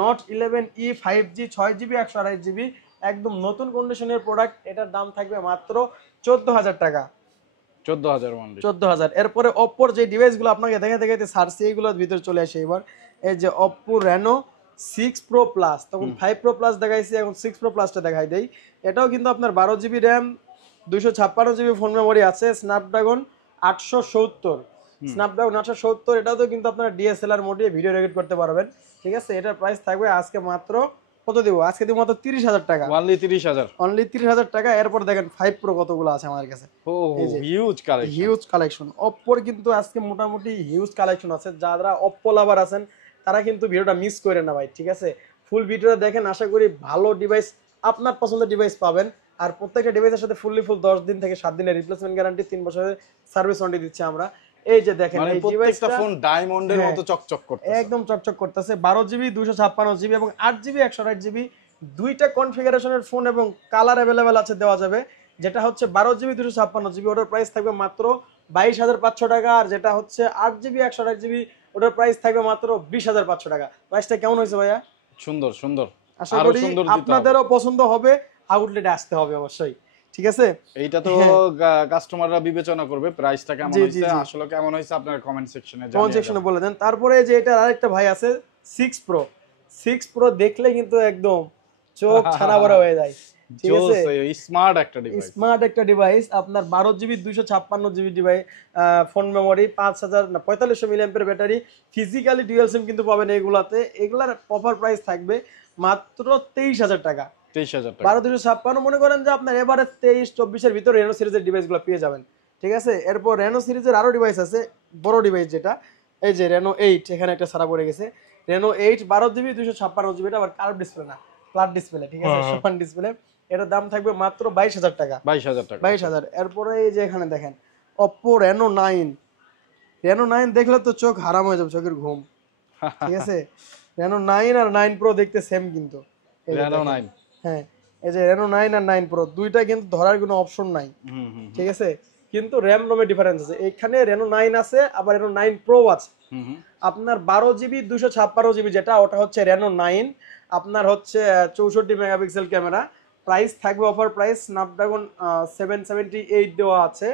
Note 11E 5G 6GB 128GB, একদম নতুন কন্ডিশনের প্রোডাক্ট, এটার দাম থাকবে মাত্র 14000 টাকা। 14000 অনলি। 14000। এরপরে Oppo যে ডিভাইসগুলো আপনাকে দেখাতে সার্চি এইগুলোর ভিতরে চলে আসে এবার। এই যে Oppo Reno 6 Pro Plus, তখন 5 Pro Plus দেখাইছি, এখন 6 Pro Plusটা দেখাই দেই। এটাও কিন্তু আপনার 12GB RAM 256GB phone memory আছে, স্ন্যাপড্রাগন 870, স্ন্যাপড্রাগন 870, এটাও তো কিন্তু আপনারা ডিএসএলআর মোডে ভিডিও রেকর্ড করতে পারবেন, ঠিক আছে। এটার প্রাইস থাকবে আজকে মাত্র কত দিব, আজকে দিব মাত্র 30000 টাকা, অনলি 30000, অনলি 30000 টাকা। এরপর দেখেন 5 Pro কতগুলো আছে আমার কাছে, ও হিউজ কালেকশন, হিউজ কালেকশন। অপ্পোর কিন্তু আজকে মোটামুটি হিউজ কালেকশন আছে, যারা অপ্পো লাভার আছেন তারা কিন্তু ভিডিওটা মিস করে না ভাই, ঠিক আছে। ফুল ভিডিওটা দেখেন, আশা করি ভালো ডিভাইস, আপনার পছন্দের ডিভাইস পাবেন। আর প্রত্যেকটা ডিভাইসের সাথে ফুল 10 দিন থেকে 7 দিনের রিপ্লেসমেন্ট গ্যারান্টি, 3 বছরের সার্ভিস ওয়ারেন্টি দিচ্ছি আমরা। এই যে দেখেন মানে এই প্রত্যেকটা ডিভাইসটা ফোন ডায়মন্ডের মতো চকচক করতেছে, একদম চকচক করতেছে। 12GB 256GB এবং 8GB 128GB, দুইটা কনফিগারেশনের ফোন এবং কালার अवेलेबल আছে, দেওয়া যাবে। যেটা হচ্ছে 12GB 256GB, ওটার প্রাইস থাকবে মাত্র 22500 টাকা, আর যেটা হচ্ছে 8GB 128GB, ওটার প্রাইস থাকবে মাত্র 20500 টাকা। প্রাইসটা কেমন হয়েছে ভাইয়া? সুন্দর সুন্দর, আশা আরো করি সুন্দর দিতে হবে, আপনাদেরও পছন্দ হবে, আউটলেটে আসতে হবে অবশ্যই, ঠিক আছে। এইটা তো কাস্টমাররা বিবেচনা করবে প্রাইসটা কেমন জি, জি, হয়েছে, জি। আসলে কেমন হয়েছে আপনারা কমেন্ট সেকশনে কমেন্ট জানিয়ে সেকশনে যাবেন। বলে দেন। তারপরে যে এটা আরেকটা ভাই আছে 6 Pro, 6 Pro দেখলে কিন্তু একদম চোখ ছানা বড় হয়ে যায়, ঠিক আছে। স্মার্ট একটা ডিভাইস, স্মার্ট একটা ডিভাইস, আপনার 12GB 256GB device, phone memory 4500 milliampere battery, physically dual SIM কিন্তু পাবেন এইগুলাতে। এগুলার অফার প্রাইস থাকবে মাত্র 23000 টাকা। 23000 টাকা। 12 মনে করেন যে আপনার এবারে 23-24 এর ভিতরে রেনো সিরিজের ডিভাইসগুলো পেয়ে যাবেন, ঠিক আছে। এরপর রেনো সিরিজের আরো ডিভাইস আছে, বড় ডিভাইস যেটা, এই যে রেনো 8, এখানে একটা সারা পড়ে গেছে, রেনো 8 12GB 256GB, এটা আবার কার্ভ ডিসপ্লে না, ফ্ল্যাট ডিসপ্লে, ঠিক আছে, সমান ডিসপ্লে। এটার দাম থাকবে মাত্র 22000 টাকা, 22000 টাকা, 22000। এরপরে এই যে এখানে দেখেন Oppo Reno 9, Reno 9 দেখলে তো চোখ হারাম হয়ে যাবে, চোখের ঘুম, ঠিক আছে। Reno 9 আর 9 Pro দেখতে সেম কিন্তু, এই যে Reno দেখেন। 9, হ্যাঁ এই যে Reno 9 আর 9 Pro দুইটা কিন্তু ধরার কোনো অপশন নাই, ঠিক আছে, কিন্তু র্যাম রোমে ডিফারেন্স আছে। এখানে Reno 9 আছে, আবার Reno 9 Pro আছে। আপনার 12GB 256GB যেটা, ওটা হচ্ছে Reno 9, আপনার হচ্ছে 64 মেগাপিক্সেল ক্যামেরা, প্রাইস থাকবে অফার প্রাইস, স্ন্যাপড্রাগন 778 দেওয়া আছে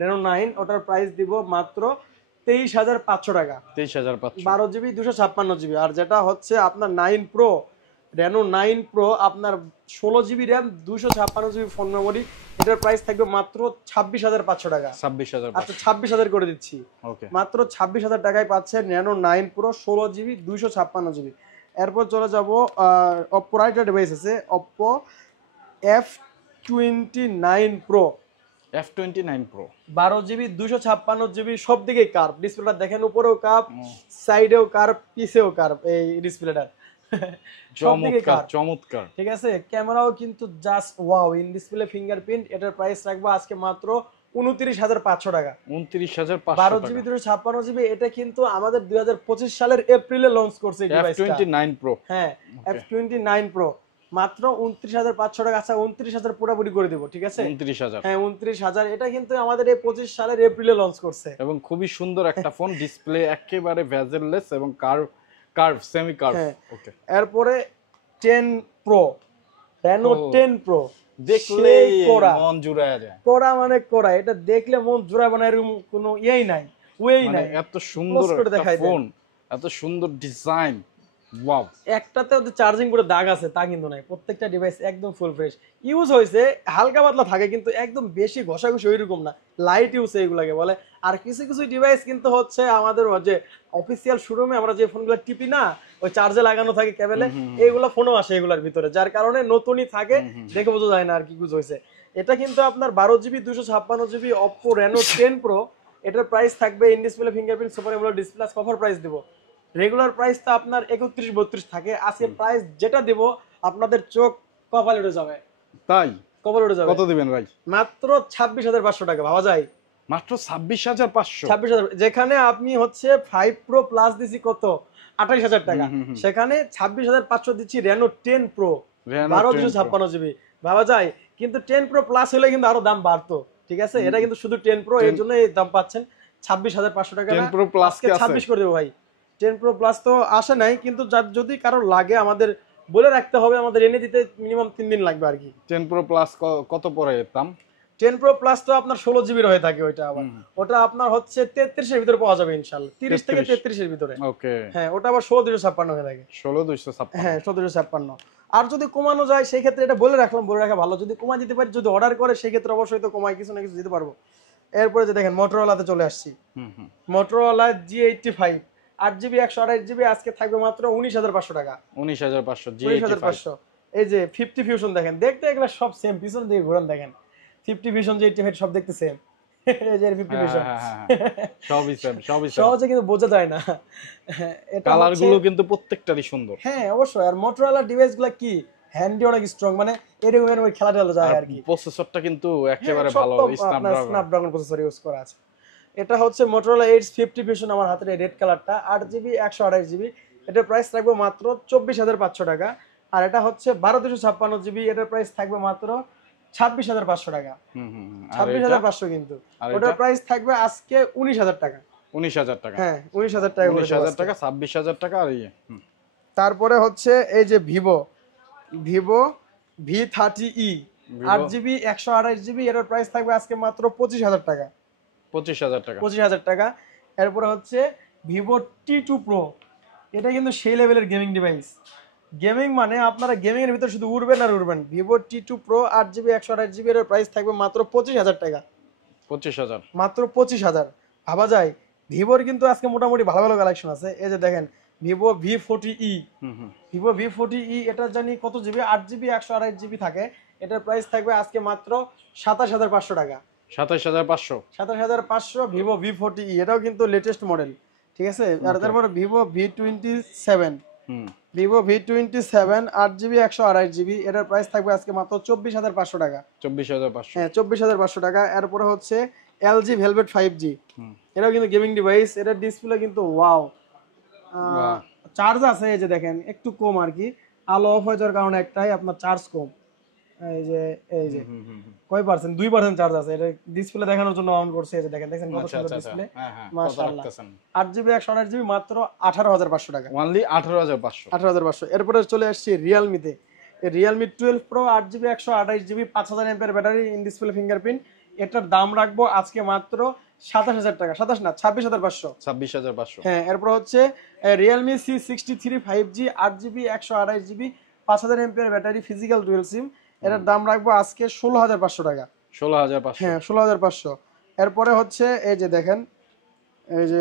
Reno 9, ওটার প্রাইস দিব মাত্র 23500 টাকা, 23500, 12GB 256GB। আর যেটা হচ্ছে আপনার 9 Pro, Reno 9 Pro, আপনার 16GB RAM 256GB phone memory, এটার প্রাইস থাকবে মাত্র 26500 টাকা। 26000, আচ্ছা 26000 করে দিচ্ছি, ওকে, মাত্র 26000 টাকায় পাচ্ছেন Reno 9 Pro 16GB 256GB। এরপর চলে যাব Oppo এর একটা ডিভাইস আছে, Oppo F29 Pro, F29 Pro, 12GB 256GB, সব দিকেই কার্ভ, ডিসপ্লেটা দেখেন, উপরেও কার্ভ, সাইডেও কার্ভ, পিছেও কার্ভ, এই ডিসপ্লেটার সব দিকে চমৎকার কার্ভ, চমৎকার, ঠিক আছে। ক্যামেরাও কিন্তু just wow, in display fingerprint. এটার প্রাইস রাখবো আজকে মাত্র 29500 টাকা, 29500 12GB 256GB। এটা কিন্তু আমাদের 2025 সালের এপ্রিলে লঞ্চ করছে এই ডিভাইসটা, F29 Pro, হ্যাঁ F29 Pro। মাত্র 29,500 টাকা। আচ্ছা 29,000 পুরোপুরি করে দেবো, ঠিক আছে? 29,000। হ্যাঁ 29,000। এটা কিন্তু আমাদের এই 25 সালের এপ্রিলে লঞ্চ করছে এবং খুবই সুন্দর একটা ফোন, ডিসপ্লে একেবারে ভেজেললেস এবং কার্ভ সেমি কার্ভ। ওকে, এরপরে 10 প্রো, Reno 10 প্রো দেখলে মন জুড়ায় যায়। কোরা মানে কোরা, এটা দেখলে মন জোড়াবে না এরকম কোনো ইয়েই নাই, ওয়েই নাই। এত সুন্দর একটা দেখাই ফোন, এত সুন্দর ডিজাইন, ওয়াও। একটাতে ওদের চার্জিং করে দাগ আছে তা কিন্তু নাই, প্রত্যেকটা ডিভাইস একদম ফুল ফ্রেশ ইউজ হয়েছে। হালকা পাতলা থাকে কিন্তু একদম বেশি ঘষাঘষি ওইরকম না, লাইট ইউজ এগুলাকে বলে। আর কিছু কিছু ডিভাইস কিন্তু হচ্ছে আমাদের যে অফিসিয়াল শোরুমে আমরা যে ফোনগুলো টিপি না, ওই চার্জে লাগানো থাকে কেবলে, এইগুলো ফোনও আসে এগুলার ভিতরে, যার কারণে নতুনই থাকে, দেখে বোঝা যায় না আর কি ইউজ হয়েছে। এটা কিন্তু আপনার 12GB 256GB Oppo Reno 10 Pro, এটার প্রাইস থাকবে in display fingerprint super AMOLED display cover price দিব। রেগুলার প্রাইসটা আপনার 31-32 থাকে, আজকে প্রাইস যেটা দেব আপনাদের চোখ কপালে উঠে যাবে। তাই কপালে উঠে যাবে। কত দিবেন ভাই? মাত্র 26,500 টাকা। ভাবা যায়? মাত্র 26,500। 26,000, যেখানে আপনি হচ্ছে 5 Pro প্লাস দিছি কত 28,000 টাকা, সেখানে 26,500 দিচ্ছি Reno 10 Pro 12/256GB। ভাবা যায়? কিন্তু 10 Pro প্লাস হলে কিন্তু আরো দাম বাড়তো, ঠিক আছে? এটা কিন্তু শুধু 10 Pro, এর জন্য এই দাম পাচ্ছেন 26,500 টাকা। 10 Pro প্লাস কে আছে? 26 করে দেবো ভাই। 10 Pro প্লাস তো আসে নাই, কিন্তু যদি কারো লাগে আমাদের বলে রাখতে হবে, আমাদের এনে দিতে মিনিমাম 3 দিন লাগবে আর কি। 10 Pro প্লাস কত পড়ে দাম? 10 Pro প্লাস তো আপনার 16GB হয়ে থাকে ওইটা, আবার ওটা আপনার হচ্ছে 33 এর ভিতরে পাওয়া যাবে ইনশাআল্লাহ, 30 থেকে 33 এর ভিতরে। ওকে, হ্যাঁ ওটা আবার 16,256 হয়ে থাকে। 16,256। হ্যাঁ 16,256। আর যদি কমানো যায় সেই ক্ষেত্রে এটা বলে রাখা ভালো, যদি কমাই দিতে পারি, যদি অর্ডার করে সেই ক্ষেত্রে অবশ্যই তো কমাই কিছু না কিছু দিতে পারবো। এরপরে যে দেখেন মোটরোলাতে চলে আসছি। মোটরোলা G85 8GB 128GB আজকে থাকবে মাত্র 19,500 টাকা। 19,500 19,500। এই যে 50 ফিউশন দেখেন, দেখতে এগুলো সব সেম, পিছন দিকে ঘোরান দেখেন 50 ফিউশন G85 সব দেখতে সেম। এই যে 50 ফিউশন সবই সেম, সহজে কিন্তু বোঝা যায় না। এটা কালার গুলো কিন্তু প্রত্যেকটারই সুন্দর। হ্যাঁ অবশ্যই। আর মোটরোলা ডিভাইসগুলো কি হ্যান্ডি অনেক স্ট্রং, মানে এরকম খেলা টেলা যায় আর কি। প্রসেসরটা কিন্তু একেবারে ভালো, স্ন্যাপড্রাগন প্রসেসর ইউজ করা আছে। এটা হচ্ছে মোটরোলা Edge 50 ফিউশন, আমার হাতের এই রেড কালারটা 8GB 128GB। এটার প্রাইস থাকবে মাত্র 24,500 টাকা। আর এটা হচ্ছে 12/256GB, এটার প্রাইস থাকবে মাত্র 26,500 টাকা। 26,500 কিন্তু ওটার প্রাইস থাকবে আজকে 19,000 টাকা। 19,000 টাকা? হ্যাঁ 19,000 টাকা, 19,000 টাকা, 26,000 টাকা। আর তারপরে হচ্ছে এই যে ভিভো V30e 8GB 128GB, এটার প্রাইস থাকবে আজকে মাত্র 25,000 টাকা। 25,000 টাকা। এরপরে হচ্ছে ভিভো T2 Pro, এটা কিন্তু সেই লেভেলের গেমিং ডিভাইস। গেমিং মানে আপনারা গেমিং এর ভিতর শুধু উড়বেন আর উড়বেন। Vivo T2 Pro 8GB 128GB, এর প্রাইস থাকবে মাত্র 25,000 টাকা। 25,000, মাত্র 25,000। ভাবা যায়? ভিভোর কিন্তু আজকে মোটামুটি ভালো ভালো কালেকশন আছে। এই যে দেখেন ভিভো V40e, এটা জানি কত জিবি, 8GB 128GB থাকে। এটার প্রাইস থাকবে আজকে মাত্র 27,500 টাকা। 27,500 ভিভো V40e, এটাও কিন্তু লেটেস্ট মডেল, ঠিক আছে? আর তারপরে ভিভো V27 8GB 128GB, এটার প্রাইস থাকবে আজকে মাত্র 24,500 টাকা। 24,500, হ্যাঁ 24,500 টাকা। এরপরে হচ্ছে LG Velvet 5G, এটাও কিন্তু গেমিং ডিভাইস। এটার ডিসপ্লে কিন্তু ওয়াও। চার্জ আছে এই যে দেখেন একটু কম আর কি, আলো অফ হয়ে যাওয়ার কারণে একটাই আপনার চার্জ কম। এই যে কয় পার্সেন্ট, 2% চার্জ আছে। এটা ডিসপ্লে দেখানোর জন্য অন করছে। এই যে দেখেন কত সুন্দর ডিসপ্লে, মাশাআল্লাহ। 8GB 128GB মাত্র 18,500 টাকা। অনলি 18,500। এরপরে চলে আসছি রিয়েলমিতে। Realme 12 Pro 8GB 128GB 5000 mAh battery, in display fingerprint. এটার দাম রাখবো আজকে মাত্র 27,000 টাকা। 27 না 26,500। হ্যাঁ এরপর হচ্ছে Realme C63 5G 8GB 128GB 5000 mAh battery, physical dual SIM. এটার দাম রাখবো আজকে 16,500 টাকা। 16,500, হ্যাঁ 16,500। এরপরে হচ্ছে এই যে দেখেন এই যে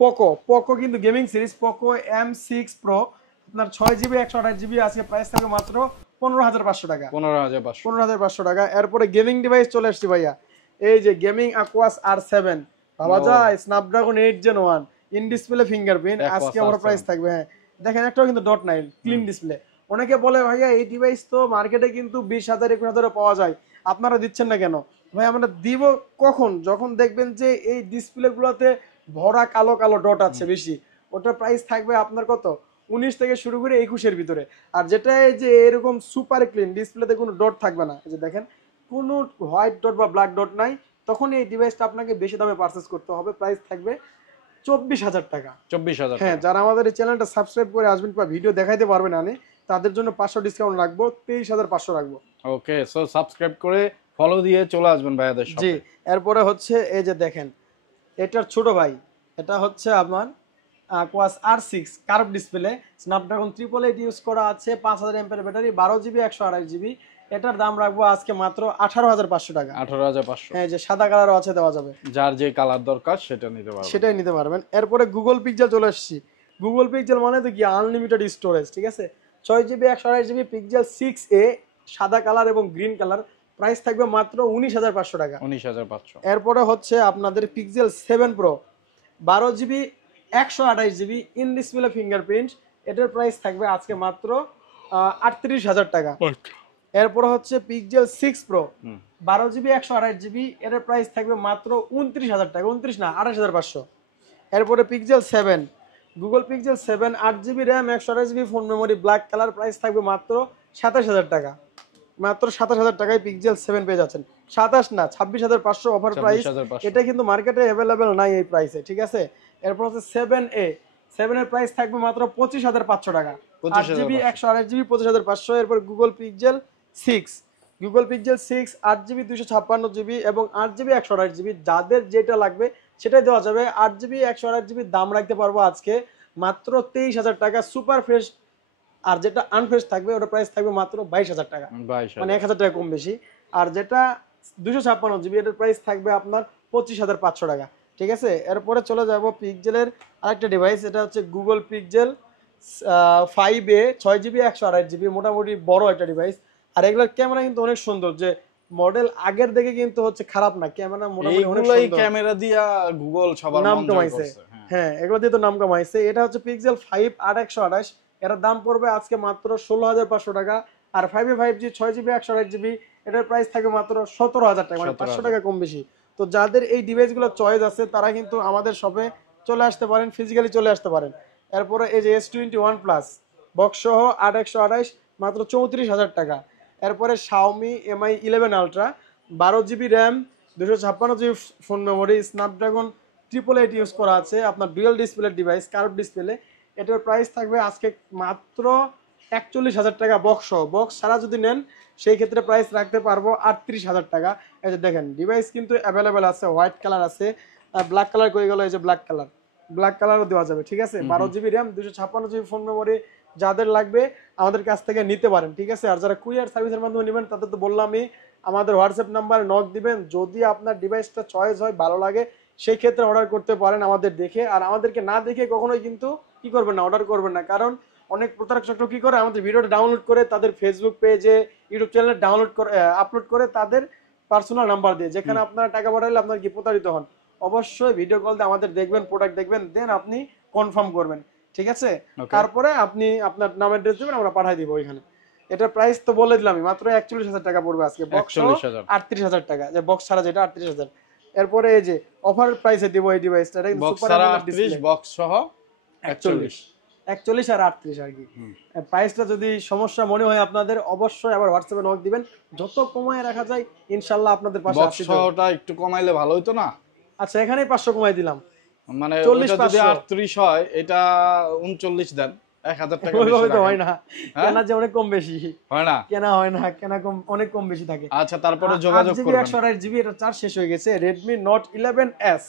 পোকো কিন্তু gaming series Poco M6 Pro, আপনার 6GB 128GB আজকে প্রাইস থাকবে মাত্র 15,500 টাকা। 15,500 টাকা। এরপরে গেমিং ডিভাইস চলে আসছে ভাইয়া, এই যে গেমিং Aquas R7, ভাবা যায় Snapdragon 8 Gen 1 in display fingerprint, আজকে আমার প্রাইস থাকবে। হ্যাঁ দেখেন একটাও কিন্তু ডট নাই, ক্লিন ডিসপ্লে। অনেকে বলে ভাইয়া এই ডিভাইস তো মার্কেটে কিন্তু 20,000 21,000 পাওয়া যায়, আপনারা দিচ্ছেন না কেন? ভাই আমরা দিব কখন, যখন দেখবেন যে এই ডিসপ্লে গুলোতে ভরা কালো কালো ডট আছে বেশি। ওটার প্রাইস থাকবে আপনার কত 19 থেকে শুরু করে 21-এর ভিতরে। আর যেটা এই যে এরকম সুপার ক্লিন ডিসপ্লেতে কোনো ডট থাকবে না, এই যে দেখেন কোনো হোয়াইট ডট বা ব্ল্যাক ডট নাই, তখন এই ডিভাইসটা আপনাকে বেশি দামে পারচেজ করতে হবে। প্রাইস থাকবে 24,000 টাকা। 24,000 হ্যাঁ, টাকা। যারা আমাদের এই চ্যানেলটা সাবস্ক্রাইব করে আসবেন বা ভিডিও দেখাইতে পারবেন না তাদের জন্য 500 ডিসকাউন্ট রাখবো, 23,500 রাখবো। ওকে, সো সাবস্ক্রাইব করে ফলো দিয়ে চলে আসবেন ভাইয়াদের জি। শপে। এরপরে হচ্ছে এই যে দেখেন এটার ছোট ভাই, এটা হচ্ছে আপনার কোয়াস R6 curve display, Snapdragon 888 use করা আছে, 5000 এমপিএর ব্যাটারি, 12 জিবি 128 জিবি। এটার দাম রাখবো আজকে মাত্র 18,500 টাকা। 18,500। হ্যাঁ, যে সাদা কালারও আছে, দেওয়া যাবে, যার যে কালার দরকার সেটা নিতে পারবেন। সেটাই নিতে পারবেন। এরপরে গুগল পিক্সেল চলে আসছি। গুগল পিক্সেল মানে তো কি আনলিমিটেড স্টোরেজ, ঠিক আছে। 6 জিবি 128 জিবি পিক্সেল 6a, সাদা কালার এবং গ্রিন কালার। প্রাইস থাকবে মাত্র 19,500 টাকা। 19,500। এরপরে হচ্ছে আপনাদের pixel 7 pro, 12 GB 128 GB in display fingerprint. এটার প্রাইস থাকবে আজকে মাত্র 38,000 টাকা। এরপরে হচ্ছে পিক্সেল 6 প্রো, 12 জিবি 128 জিবি, এটার প্রাইস থাকবে মাত্র 29,000 টাকা, 29 না 28,500। এরপরে pixel 7, Google pixel 7, 8 GB RAM 128 GB phone memory, black colour. Price থাকবে মাত্র 27,000 টাকা। মাত্র 27,000 টাকায় পিক্সেল 7 পেয়ে যাচ্ছেন। 27 না 26,500 অফার প্রাইস। 26,500। এটা কিন্তু মার্কেটে অ্যাভেলেবেল নাই এই প্রাইসে, ঠিক আছে। এরপর হচ্ছে 7a, 7 এর প্রাইস থাকবে মাত্র 25,500 টাকা। 8 জিবি 128 জিবি 25,500। এরপর Google pixel 6, Google pixel 6, 8 GB 256 GB এবং 8 জিবি 128 জিবি। যাদের যেটা লাগবে সেটাই দেওয়া যাবে। 8 জিবি 128 জিবি দাম রাখতে পারবো আজকে মাত্র 23,000 টাকা সুপার ফ্রেশ। আর যেটা আনফ্রেশ থাকবে ওটা প্রাইস থাকবে মাত্র 22,000 টাকা, 22,000। মানে 1,000 টাকা কম বেশি। আর যেটা 256 জিবি এটার প্রাইস থাকবে আপনার 25,500 টাকা, ঠিক আছে। এরপরে চলে যাব পিক্সেলের আরেকটা ডিভাইস, এটা হচ্ছে Google pixel 5a, 6 GB 128 GB, মোটামুটি বড় একটা ডিভাইস। আর এগুলোর ক্যামেরা কিন্তু অনেক সুন্দর, যে মডেল আগের দেখে কিন্তু হচ্ছে খারাপ না, ক্যামেরা মোটামুটি অনেক এইগুলাই সুন্দর। ক্যামেরা দিয়া গুগল সবার নাম মন জয় কামাইছে, করছে। হ্যাঁ। হ্যাঁ এগুলো দিয়ে তো নাম কামাইছে। এটা হচ্ছে পিক্সেল 5 8128, এটার দাম পড়বে আজকে মাত্র 16,500 টাকা। আর 5a 5G 6 জিবি 128 জিবি, এটার প্রাইস থাকবে মাত্র 17,000 টাকা, মানে 500 টাকা কম বেশি। তো যাদের এই ডিভাইসগুলো চয়েস আছে তারা কিন্তু আমাদের শপে চলে আসতে পারেন, ফিজিক্যালি চলে আসতে পারেন। এরপরে এই যে S21 প্লাস বক্স সহ 8128, মাত্র 34,000 টাকা। এরপরে Xiaomi Mi 11 ultra, 12 GB RAM 256 GB phone memory, Snapdragon 888 use করা আছে, আপনার dual display device, curve display. এটার প্রাইস থাকবে আজকে মাত্র 41,000 টাকা বক্স সহ। বক্স ছাড়া যদি নেন সেই ক্ষেত্রে প্রাইস রাখতে পারবো 38,000 টাকা। এই যে দেখেন ডিভাইস কিন্তু অ্যাভেলেবেল আছে, হোয়াইট কালার আছে, ব্ল্যাক কালার করে গেল, এই যে ব্ল্যাক কালার, ব্ল্যাক কালারও দেওয়া যাবে, ঠিক আছে। 12 GB RAM 256 GB phone memory, যাদের লাগবে আমাদের কাছ থেকে নিতে পারেন, ঠিক আছে। আর যারা কুরিয়ার সার্ভিসের মাধ্যমে নেবেন তাদের তো বললামই, আমাদের হোয়াটসঅ্যাপ নাম্বারে নক দিবেন। যদি আপনার ডিভাইসটা চয়েস হয়, ভালো লাগে, সেই ক্ষেত্রে অর্ডার করতে পারেন আমাদের দেখে। আর আমাদেরকে না দেখে কখনোই কিন্তু কি করবেন না, অর্ডার করবেন না। কারণ অনেক প্রতারক চক্র কি করে, আমাদের ভিডিওটা ডাউনলোড করে তাদের ফেসবুক পেজে, ইউটিউব চ্যানেলে ডাউনলোড করে আপলোড করে তাদের পার্সোনাল নাম্বার দিয়ে, যেখানে আপনারা টাকা পাঠালে আপনার কি প্রতারিত হন। অবশ্যই ভিডিও কল দিয়ে আমাদের দেখবেন, প্রোডাক্ট দেখবেন, দেন আপনি কনফার্ম করবেন, ঠিক আছে। তারপরে আপনি আপনার নামের ড্রেস দেবেন, আমরা পাঠিয়ে দিব ওইখানে। এটার প্রাইস তো বলে দিলাম, মাত্র 41,000 টাকা পড়বে আজকে, বক্স 38,000 টাকা, যে বক্স ছাড়া যেটা 38,000। এরপরে এই যে অফার প্রাইসে দিব এই ডিভাইসটা, এটা কিন্তু বক্স সুপার ছাড়া অ্যামোলেড 38, ডিসপ্লে, বক্স সহ 41। 41 আর 38 আর কি। প্রাইসটা যদি সমস্যা মনে হয় আপনাদের, অবশ্যই আবার হোয়াটসঅ্যাপে নক দিবেন, যত কমায় রাখা যায় ইনশাআল্লাহ আপনাদের পাশে বক্স আসছি। সহটা একটু কমাইলে ভালো হতো না? আচ্ছা, এখানেই 500 কমাই দিলাম, মানে 40 ওটা যদি 500 38 হয়, এটা 39 দেন, 1,000 টাকা বেশি ওইভাবে তো রাখেন। হয় না, কেনা যে অনেক কম বেশি হয় না? কেনা হয় না, কেনা কম, অনেক কম বেশি থাকে। আচ্ছা, তারপরে যোগাযোগ 8 জিবি করবেন। 128 জিবি, এটা চার্জ শেষ হয়ে গেছে। Redmi Note 11s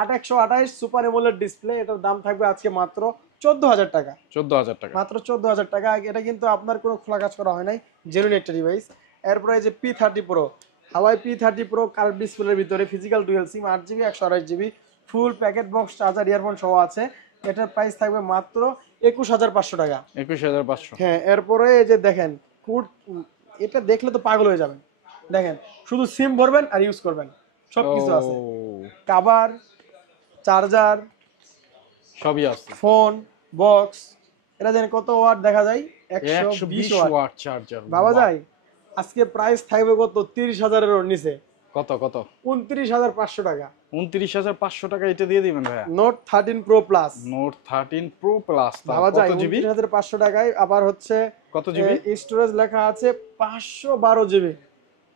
8128 super AMOLED display, এটার দাম থাকবে আজকে মাত্র 14,000 টাকা, 14,000 টাকা। মাত্র 14,000 টাকা। এটা কিন্তু আপনার কোনো খোলা কাজ করা হয় নাই, জেনুইন একটা ডিভাইস। এরপরে এই যে P30 Pro, হাওয়াই P30 Pro কার্ভ ডিসপ্লের ভিতরে, ফিজিক্যাল ডুয়াল সিম, 8 জিবি 128 জিবি, ফুল প্যাকেট বক্স, চার্জার, ইয়ারফোন সহ আছে। এটার প্রাইস থাকবে মাত্র 21,500 টাকা। 21,500। হ্যাঁ, এরপরে এই যে দেখেন এটা দেখলে তো পাগল হয়ে যাবেন। দেখেন শুধু সিম ভরবেন আর ইউজ করবেন, সবকিছু আছে, কভার, চার্জার, সবই আছে, ফোন, বক্স। এটা জানেন কত ওয়াট দেখা যায়? 120 ওয়াট ওয়াট চার্জার বাবা যায়। আজকে প্রাইস থাকবে কত? 30,000 এর নিচে। কত কত? 29,500 টাকা। 29,500 টাকা এটা দিয়ে দিবেন ভাইয়া। Note 13 pro plus, note 13 pro plus ভাবা যায় কত জিবি? 29,500 টাকায়। আবার হচ্ছে কত জিবি? স্টোরেজ লেখা আছে 512 জিবি,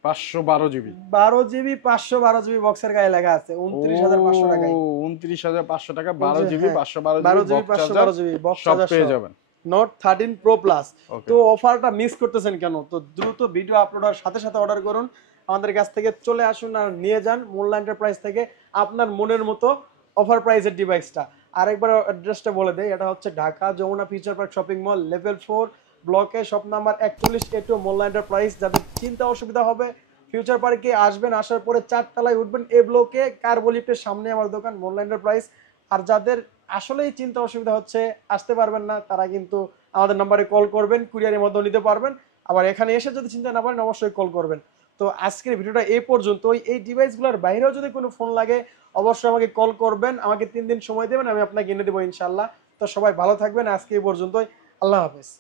512 জিবি, 12 জিবি 512 জিবি বক্সের গায়ে লেখা আছে 29,500 টাকায়। 29,500 টাকা 12 জিবি হ্যাঁ, 512 12 GB GB box 512 GB box সব চার্জার পেয়ে সহ। যাবেন। Note 13 pro plus. Okay. তো অফারটা মিস করতেছেন কেন? তো দ্রুত ভিডিও আপলোড হওয়ার সাথে সাথে অর্ডার করুন, আমাদের কাছ থেকে চলে আসুন আর নিয়ে যান মোল্লা এন্টারপ্রাইজ থেকে আপনার মনের মতো অফার প্রাইসের ডিভাইসটা। আরেকবার অ্যাড্রেসটা বলে দেই, এটা হচ্ছে Dhaka Jamuna future park shopping mall level 4 ব্লকে shop number 41A2 Molla enterprise. যাদের চিন্তা অসুবিধা হবে ফিউচার পার্কে আসবেন, আসার পরে 4 তলায় উঠবেন, এ ব্লকে কার্বো লিফটের সামনে আমার দোকান মোল্লা এন্টারপ্রাইজ। আর যাদের আসলেই চিন্তা অসুবিধা হচ্ছে, আসতে পারবেন না, তারা কিন্তু আমাদের নাম্বারে কল করবেন, কুরিয়ারের মধ্যে নিতে পারবেন। আবার এখানে এসে যদি চিন্তা না পারেন অবশ্যই কল করবেন। তো আজকের ভিডিওটা এই পর্যন্ত। এই ডিভাইসগুলোর বাইরেও যদি কোনো ফোন লাগে অবশ্যই আমাকে কল করবেন, আমাকে 3 দিন সময় দেবেন, আমি আপনাকে এনে দেবো ইনশাল্লাহ। তো সবাই ভালো থাকবেন, আজকে এই পর্যন্তই, আল্লাহ হাফেজ।